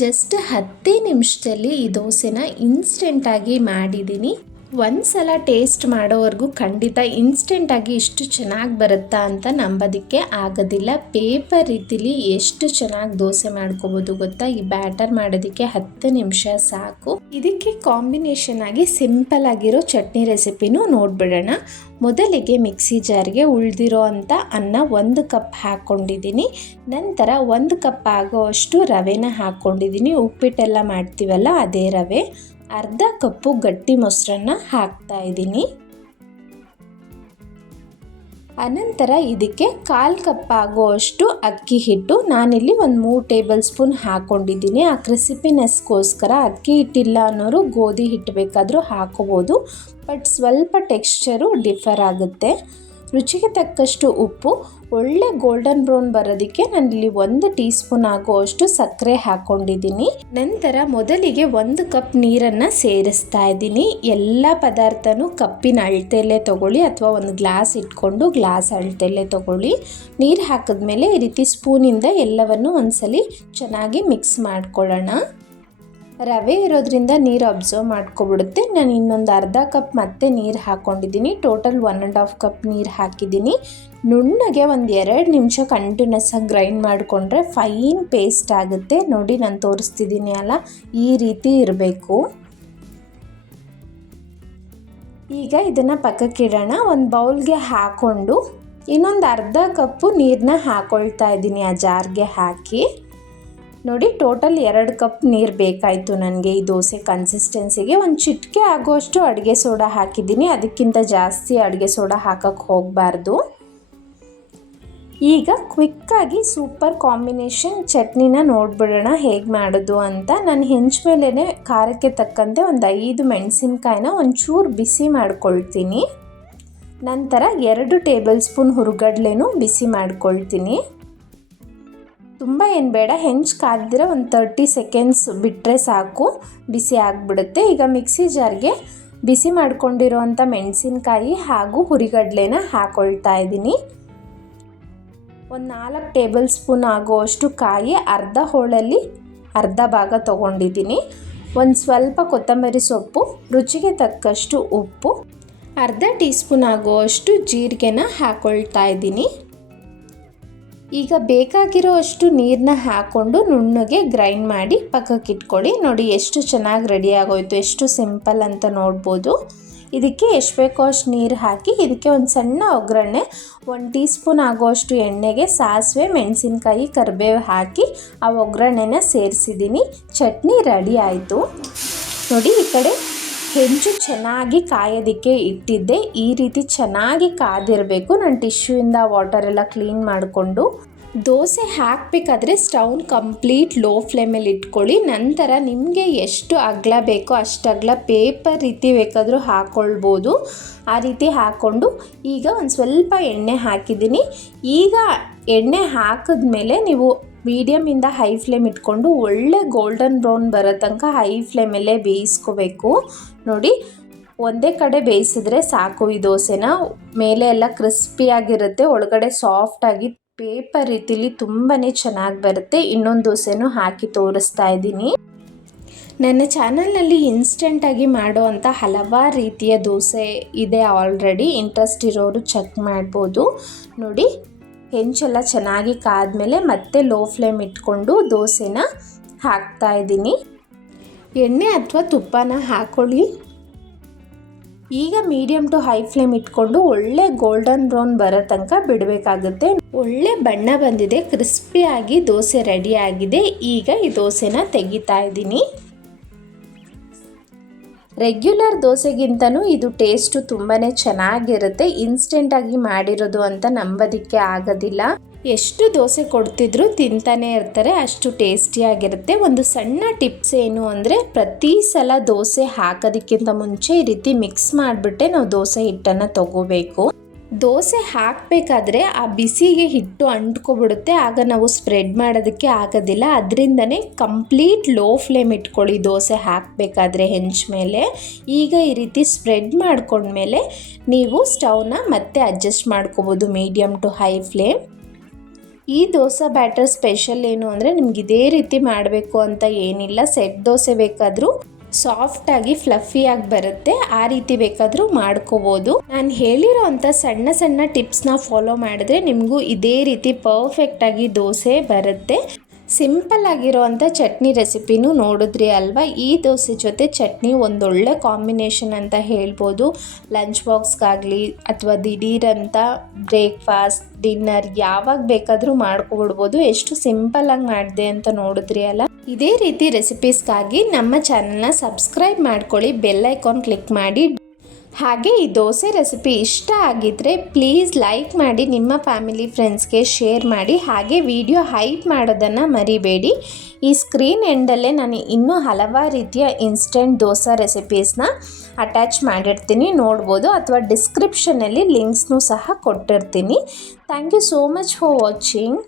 Just 10 ನಿಮಿಷದಲ್ಲಿ ಈ ದೋಸೆನ ಇನ್ಸ್ಟೆಂಟಾಗಿ ಮಾಡಿದ್ದೀನಿ. ಒಂದು ಸಲ ಟೇಸ್ಟ್ ಮಾಡೋವರೆಗೂ ಖಂಡಿತ ಇನ್ಸ್ಟೆಂಟಾಗಿ ಇಷ್ಟು ಚೆನ್ನಾಗಿ ಬರುತ್ತಾ ಅಂತ ನಂಬೋದಕ್ಕೆ ಆಗೋದಿಲ್ಲ. ಪೇಪರ್ ರೀತಿಲಿ ಎಷ್ಟು ಚೆನ್ನಾಗಿ ದೋಸೆ ಮಾಡ್ಕೋಬೋದು ಗೊತ್ತಾ. ಈ ಬ್ಯಾಟರ್ ಮಾಡೋದಕ್ಕೆ 10 ನಿಮಿಷ ಸಾಕು. ಇದಕ್ಕೆ ಕಾಂಬಿನೇಷನ್ ಆಗಿ ಸಿಂಪಲ್ ಆಗಿರೋ ಚಟ್ನಿ ರೆಸಿಪಿನೂ ನೋಡ್ಬಿಡೋಣ. ಮೊದಲಿಗೆ ಮಿಕ್ಸಿ ಜಾರ್ಗೆ ಉಳಿದಿರೋ ಅಂಥ ಅನ್ನ 1 ಕಪ್ ಹಾಕ್ಕೊಂಡಿದ್ದೀನಿ. ನಂತರ 1 ಕಪ್ ಆಗೋವಷ್ಟು ರವೆನ ಹಾಕ್ಕೊಂಡಿದ್ದೀನಿ. ಉಪ್ಪಿಟ್ಟೆಲ್ಲ ಮಾಡ್ತೀವಲ್ಲ ಅದೇ ರವೆ. ಅರ್ಧ ಕಪ್ಪು ಗಟ್ಟಿ ಮೊಸರನ್ನ ಹಾಕ್ತಾ ಇದ್ದೀನಿ. ಅನಂತರ ಇದಕ್ಕೆ 1/4 ಕಪ್ ಆಗುವಷ್ಟು ಅಕ್ಕಿ ಹಿಟ್ಟು ನಾನಿಲ್ಲಿ ಒಂದು 3 ಟೇಬಲ್ ಸ್ಪೂನ್ ಹಾಕ್ಕೊಂಡಿದ್ದೀನಿ. ಆ ಕ್ರಿಸ್ಪಿನೆಸ್ಗೋಸ್ಕರ ಅಕ್ಕಿ ಹಿಟ್ಟಿಲ್ಲ ಅನ್ನೋರು ಗೋಧಿ ಹಿಟ್ಟು ಬೇಕಾದರೂ ಹಾಕೋಬೋದು, ಬಟ್ ಸ್ವಲ್ಪ ಟೆಕ್ಸ್ಚರು ಡಿಫರ್ ಆಗುತ್ತೆ. ರುಚಿಗೆ ತಕ್ಕಷ್ಟು ಉಪ್ಪು, ಒಳ್ಳೆ ಗೋಲ್ಡನ್ ಬ್ರೌನ್ ಬರೋದಕ್ಕೆ ನಾನಿಲ್ಲಿ 1 ಟೀ ಸ್ಪೂನ್ ಆಗುವಷ್ಟು ಸಕ್ಕರೆ ಹಾಕ್ಕೊಂಡಿದ್ದೀನಿ. ನಂತರ ಮೊದಲಿಗೆ 1 ಕಪ್ ನೀರನ್ನು ಸೇರಿಸ್ತಾ ಇದ್ದೀನಿ. ಎಲ್ಲ ಪದಾರ್ಥನೂ ಕಪ್ಪಿನ ಅಳತೆಯಲ್ಲೇ ತೊಗೊಳ್ಳಿ ಅಥವಾ ಒಂದು ಗ್ಲಾಸ್ ಇಟ್ಕೊಂಡು ಗ್ಲಾಸ್ ಅಳತೆಯಲ್ಲೇ ತೊಗೊಳ್ಳಿ. ನೀರು ಹಾಕಿದ್ಮೇಲೆ ಈ ರೀತಿ ಸ್ಪೂನಿಂದ ಎಲ್ಲವನ್ನು ಒಂದ್ಸಲಿ ಚೆನ್ನಾಗಿ ಮಿಕ್ಸ್ ಮಾಡ್ಕೊಳ್ಳೋಣ. ರವೆ ಇರೋದ್ರಿಂದ ನೀರು ಅಬ್ಸರ್ವ್ ಮಾಡ್ಕೊಬಿಡುತ್ತೆ. ನಾನು ಇನ್ನೊಂದು ಅರ್ಧ ಕಪ್ ಮತ್ತೆ ನೀರು ಹಾಕ್ಕೊಂಡಿದ್ದೀನಿ. ಟೋಟಲ್ 1.5 ಕಪ್ ನೀರು ಹಾಕಿದ್ದೀನಿ. ನುಣ್ಣಗೆ ಒಂದು 2 ನಿಮಿಷ ಕಂಟಿನ್ಯೂಸ್ ಆಗಿ ಗ್ರೈಂಡ್ ಮಾಡಿಕೊಂಡ್ರೆ ಫೈನ್ ಪೇಸ್ಟ್ ಆಗುತ್ತೆ. ನೋಡಿ ನಾನು ತೋರಿಸ್ತಿದ್ದೀನಿ ಅಲ್ಲ, ಈ ರೀತಿ ಇರಬೇಕು. ಈಗ ಇದನ್ನು ಪಕ್ಕಕ್ಕಿಡೋಣ. ಒಂದು ಬೌಲ್ಗೆ ಹಾಕ್ಕೊಂಡು ಇನ್ನೊಂದು ಅರ್ಧ ಕಪ್ಪು ನೀರನ್ನ ಹಾಕ್ಕೊಳ್ತಾ ಇದ್ದೀನಿ ಆ ಜಾರ್ಗೆ ಹಾಕಿ. ನೋಡಿ ಟೋಟಲ್ 2 ಕಪ್ ನೀರು ಬೇಕಾಯಿತು ನನಗೆ ಈ ದೋಸೆ ಕನ್ಸಿಸ್ಟೆನ್ಸಿಗೆ. ಒಂದು ಚಿಟಿಕೆ ಆಗೋಷ್ಟು ಅಡುಗೆ ಸೋಡಾ ಹಾಕಿದ್ದೀನಿ, ಅದಕ್ಕಿಂತ ಜಾಸ್ತಿ ಅಡುಗೆ ಸೋಡಾ ಹಾಕಕ್ಕೆ ಹೋಗಬಾರ್ದು. ಈಗ ಕ್ವಿಕ್ಕಾಗಿ ಸೂಪರ್ ಕಾಂಬಿನೇಷನ್ ಚಟ್ನಿನ ನೋಡ್ಬಿಡೋಣ ಹೇಗೆ ಮಾಡೋದು ಅಂತ. ನಾನು ಹೆಂಚ ಮೇಲೇ ಖಾರಕ್ಕೆ ತಕ್ಕಂತೆ ಒಂದು 5 ಮೆಣಸಿನ್ಕಾಯಿನ ಒಂಚೂರು ಬಿಸಿ ಮಾಡ್ಕೊಳ್ತೀನಿ. ನಂತರ 2 ಟೇಬಲ್ ಸ್ಪೂನ್ ಹುರುಗಡ್ಲೆನೂ ಬಿಸಿ ಮಾಡ್ಕೊಳ್ತೀನಿ. ತುಂಬ ಏನು ಬೇಡ, ಹೆಂಚು ಕಾದಿದ್ರೆ ಒಂದು 30 ಸೆಕೆಂಡ್ಸ್ ಬಿಟ್ಟರೆ ಸಾಕು, ಬಿಸಿ ಆಗಿಬಿಡುತ್ತೆ. ಈಗ ಮಿಕ್ಸಿ ಜಾರ್ಗೆ ಬಿಸಿ ಮಾಡ್ಕೊಂಡಿರೋವಂಥ ಮೆಣಸಿನ್ಕಾಯಿ ಹಾಗೂ ಹುರಿಗಡ್ಲೆನ ಹಾಕ್ಕೊಳ್ತಾ ಇದ್ದೀನಿ. ಒಂದು 4 ಟೇಬಲ್ ಸ್ಪೂನ್ ಆಗುವಷ್ಟು ಕಾಯಿ ಅರ್ಧ ಹೋಳಲ್ಲಿ ಅರ್ಧ ಭಾಗ ತೊಗೊಂಡಿದ್ದೀನಿ. ಒಂದು ಸ್ವಲ್ಪ ಕೊತ್ತಂಬರಿ ಸೊಪ್ಪು, ರುಚಿಗೆ ತಕ್ಕಷ್ಟು ಉಪ್ಪು, ಅರ್ಧ ಟೀ ಸ್ಪೂನ್ ಆಗುವಷ್ಟು ಜೀರಿಗೆನ ಹಾಕ್ಕೊಳ್ತಾ ಇದ್ದೀನಿ. ಈಗ ಬೇಕಾಗಿರೋ ಅಷ್ಟು ನೀರನ್ನ ಹಾಕ್ಕೊಂಡು ನುಣ್ಣಗೆ ಗ್ರೈಂಡ್ ಮಾಡಿ ಪಕ್ಕಕ್ಕೆ ಇಟ್ಕೊಳ್ಳಿ. ನೋಡಿ ಎಷ್ಟು ಚೆನ್ನಾಗಿ ರೆಡಿ ಆಗೋಯ್ತು, ಎಷ್ಟು ಸಿಂಪಲ್ ಅಂತ ನೋಡ್ಬೋದು. ಇದಕ್ಕೆ ಎಷ್ಟು ಬೇಕೋ ಅಷ್ಟು ನೀರು ಹಾಕಿ ಇದಕ್ಕೆ ಒಂದು ಸಣ್ಣ ಒಗ್ಗರಣೆ, 1 ಟೀ ಸ್ಪೂನ್ ಆಗೋಷ್ಟು ಎಣ್ಣೆಗೆ ಸಾಸಿವೆ, ಮೆಣಸಿನ್ಕಾಯಿ, ಕರಿಬೇವು ಹಾಕಿ ಆ ಒಗ್ಗರಣೆನ ಸೇರಿಸಿದ್ದೀನಿ. ಚಟ್ನಿ ರೆಡಿ ಆಯಿತು. ನೋಡಿ ಈ ಕಡೆ ಹೆಂಚು ಚೆನ್ನಾಗಿ ಕಾಯೋದಕ್ಕೆ ಇಟ್ಟಿದ್ದೆ. ಈ ರೀತಿ ಚೆನ್ನಾಗಿ ಕಾದಿರಬೇಕು. ನಾನು ಟಿಶ್ಯೂಯಿಂದ ವಾಟರೆಲ್ಲ ಕ್ಲೀನ್ ಮಾಡಿಕೊಂಡು ದೋಸೆ ಹಾಕಬೇಕಾದ್ರೆ ಸ್ಟವ್ನ ಕಂಪ್ಲೀಟ್ ಲೋ ಫ್ಲೇಮಲ್ಲಿ ಇಟ್ಕೊಳ್ಳಿ. ನಂತರ ನಿಮಗೆ ಎಷ್ಟು ಅಗಲ ಬೇಕೋ ಅಷ್ಟು ಅಗಲ ಪೇಪರ್ ರೀತಿ ಬೇಕಾದರೂ ಹಾಕ್ಕೊಳ್ಬೋದು. ಆ ರೀತಿ ಹಾಕ್ಕೊಂಡು ಈಗ ಒಂದು ಸ್ವಲ್ಪ ಎಣ್ಣೆ ಹಾಕಿದ್ದೀನಿ. ಈಗ ಎಣ್ಣೆ ಹಾಕಿದ್ಮೇಲೆ ನೀವು ಮೀಡಿಯಮಿಂದ ಹೈ ಫ್ಲೇಮ್ ಇಟ್ಕೊಂಡು ಒಳ್ಳೆ ಗೋಲ್ಡನ್ ಬ್ರೌನ್ ಬರೋ ತನಕ ಹೈ ಫ್ಲೇಮಲ್ಲೇ ಬೇಯಿಸ್ಕೋಬೇಕು. ನೋಡಿ ಒಂದೇ ಕಡೆ ಬೇಯಿಸಿದ್ರೆ ಸಾಕು. ಈ ದೋಸೆನ ಮೇಲೆ ಎಲ್ಲ ಕ್ರಿಸ್ಪಿಯಾಗಿರುತ್ತೆ, ಒಳಗಡೆ ಸಾಫ್ಟಾಗಿ ಪೇಪರ್ ರೀತಿಲಿ ತುಂಬಾ ಚೆನ್ನಾಗಿ ಬರುತ್ತೆ. ಇನ್ನೊಂದು ದೋಸೆನೂ ಹಾಕಿ ತೋರಿಸ್ತಾ ಇದ್ದೀನಿ. ನನ್ನ ಚಾನಲ್ನಲ್ಲಿ ಇನ್ಸ್ಟೆಂಟಾಗಿ ಮಾಡೋ ಅಂಥ ಹಲವಾರು ರೀತಿಯ ದೋಸೆ ಇದೆ ಆಲ್ರೆಡಿ. ಇಂಟ್ರೆಸ್ಟ್ ಇರೋರು ಚೆಕ್ ಮಾಡ್ಬೋದು. ನೋಡಿ ಹೆಂಚೆಲ್ಲ ಚೆನ್ನಾಗಿ ಕಾದ್ಮೇಲೆ ಮತ್ತೆ ಲೋ ಫ್ಲೇಮ್ ಇಟ್ಕೊಂಡು ದೋಸೆನ ಹಾಕ್ತಾ ಇದ್ದೀನಿ. ಎಣ್ಣೆ ಅಥವಾ ತುಪ್ಪನ ಹಾಕ್ಕೊಳ್ಳಿ. ಈಗ ಮೀಡಿಯಮ್ ಟು ಹೈ ಫ್ಲೇಮ್ ಇಟ್ಕೊಂಡು ಒಳ್ಳೆ ಗೋಲ್ಡನ್ ಬ್ರೌನ್ ಬರೋ ತನಕ ಬಿಡಬೇಕಾಗುತ್ತೆ. ಒಳ್ಳೆ ಬಣ್ಣ ಬಂದಿದೆ, ಕ್ರಿಸ್ಪಿಯಾಗಿ ದೋಸೆ ರೆಡಿ ಆಗಿದೆ. ಈಗ ಈ ದೋಸೆನ ತೆಗಿತಾ ಇದ್ದೀನಿ. ರೆಗ್ಯುಲರ್ ದೋಸೆಗಿಂತನೂ ಇದು ಟೇಸ್ಟು ತುಂಬಾ ಚೆನ್ನಾಗಿರುತ್ತೆ. ಇನ್ಸ್ಟೆಂಟಾಗಿ ಮಾಡಿರೋದು ಅಂತ ನಂಬೋದಕ್ಕೆ ಆಗೋದಿಲ್ಲ. ಎಷ್ಟು ದೋಸೆ ಕೊಡ್ತಿದ್ರು ತಿಂತಾನೆ ಇರ್ತಾರೆ, ಅಷ್ಟು ಟೇಸ್ಟಿಯಾಗಿರುತ್ತೆ. ಒಂದು ಸಣ್ಣ ಟಿಪ್ಸ್ ಏನು ಅಂದರೆ, ಪ್ರತಿ ಸಲ ದೋಸೆ ಹಾಕೋದಕ್ಕಿಂತ ಮುಂಚೆ ಈ ರೀತಿ ಮಿಕ್ಸ್ ಮಾಡಿಬಿಟ್ಟೆ ನಾವು ದೋಸೆ ಹಿಟ್ಟನ್ನು ತಗೋಬೇಕು. ದೋಸೆ ಹಾಕಬೇಕಾದ್ರೆ ಆ ಬಿಸಿಗೆ ಹಿಟ್ಟು ಅಂಟ್ಕೊಬಿಡುತ್ತೆ, ಆಗ ನಾವು ಸ್ಪ್ರೆಡ್ ಮಾಡೋದಕ್ಕೆ ಆಗೋದಿಲ್ಲ. ಅದರಿಂದನೇ ಕಂಪ್ಲೀಟ್ ಲೋ ಫ್ಲೇಮ್ ಇಟ್ಕೊಳ್ಳಿ ದೋಸೆ ಹಾಕಬೇಕಾದ್ರೆ ಹೆಂಚ ಮೇಲೆ. ಈಗ ಈ ರೀತಿ ಸ್ಪ್ರೆಡ್ ಮಾಡ್ಕೊಂಡ್ಮೇಲೆ ನೀವು ಸ್ಟವ್ನ ಮತ್ತೆ ಅಡ್ಜಸ್ಟ್ ಮಾಡ್ಕೋಬೋದು ಮೀಡಿಯಮ್ ಟು ಹೈ ಫ್ಲೇಮ್. ಈ ದೋಸೆ ಬ್ಯಾಟರ್ ಸ್ಪೆಷಲ್ ಏನು ಅಂದರೆ ನಿಮ್ಗೆ ಇದೇ ರೀತಿ ಮಾಡಬೇಕು ಅಂತ ಏನಿಲ್ಲ. ಸೆಟ್ ದೋಸೆ ಬೇಕಾದರೂ ಸಾಫ್ಟಾಗಿ ಫ್ಲಫಿಯಾಗಿ ಬರುತ್ತೆ, ಆ ರೀತಿ ಬೇಕಾದರೂ ಮಾಡ್ಕೋಬೋದು. ನಾನು ಹೇಳಿರೋ ಅಂಥ ಸಣ್ಣ ಸಣ್ಣ ಟಿಪ್ಸ್ನ ಫಾಲೋ ಮಾಡಿದ್ರೆ ನಿಮಗೂ ಇದೇ ರೀತಿ ಪರ್ಫೆಕ್ಟಾಗಿ ದೋಸೆ ಬರುತ್ತೆ. ಸಿಂಪಲ್ ಆಗಿರೋವಂಥ ಚಟ್ನಿ ರೆಸಿಪಿನೂ ನೋಡಿದ್ರಿ ಅಲ್ವಾ. ಈ ದೋಸೆ ಜೊತೆ ಚಟ್ನಿ ಒಂದೊಳ್ಳೆ ಕಾಂಬಿನೇಷನ್ ಅಂತ ಹೇಳ್ಬೋದು. ಲಂಚ್ ಬಾಕ್ಸ್ಗಾಗಲಿ ಅಥವಾ ದಿಢೀರಂತ ಬ್ರೇಕ್ಫಾಸ್ಟ್, ಡಿನ್ನರ್ ಯಾವಾಗ ಬೇಕಾದರೂ ಮಾಡ್ಕೊಬಿಡ್ಬೋದು. ಎಷ್ಟು ಸಿಂಪಲ್ಲಾಗಿ ಮಾಡಿದೆ ಅಂತ ನೋಡಿದ್ರಿ ಅಲ್ಲ. ಇದೇ ರೀತಿ ರೆಸಿಪೀಸ್ಗಾಗಿ ನಮ್ಮ ಚಾನಲ್ನ ಸಬ್ಸ್ಕ್ರೈಬ್ ಮಾಡ್ಕೊಳ್ಳಿ, ಬೆಲ್ ಐಕಾನ್ ಕ್ಲಿಕ್ ಮಾಡಿ. ಹಾಗೆ ಈ ದೋಸೆ ರೆಸಿಪಿ ಇಷ್ಟ ಆಗಿದ್ದರೆ ಪ್ಲೀಸ್ ಲೈಕ್ ಮಾಡಿ, ನಿಮ್ಮ ಫ್ಯಾಮಿಲಿ ಫ್ರೆಂಡ್ಸ್ಗೆ ಶೇರ್ ಮಾಡಿ. ಹಾಗೆ ವಿಡಿಯೋ ಹೈಪ್ ಮಾಡೋದನ್ನು ಮರಿಬೇಡಿ. ಈ ಸ್ಕ್ರೀನ್ ಎಂಡಲ್ಲೇ ನಾನು ಇನ್ನೂ ಹಲವಾರು ರೀತಿಯ ಇನ್ಸ್ಟೆಂಟ್ ದೋಸೆ ರೆಸಿಪೀಸ್ನ ಅಟ್ಯಾಚ್ ಮಾಡಿರ್ತೀನಿ, ನೋಡ್ಬೋದು. ಅಥವಾ ಡಿಸ್ಕ್ರಿಪ್ಷನಲ್ಲಿ ಲಿಂಕ್ಸ್ನೂ ಸಹ ಕೊಟ್ಟಿರ್ತೀನಿ. Thank you so much for watching.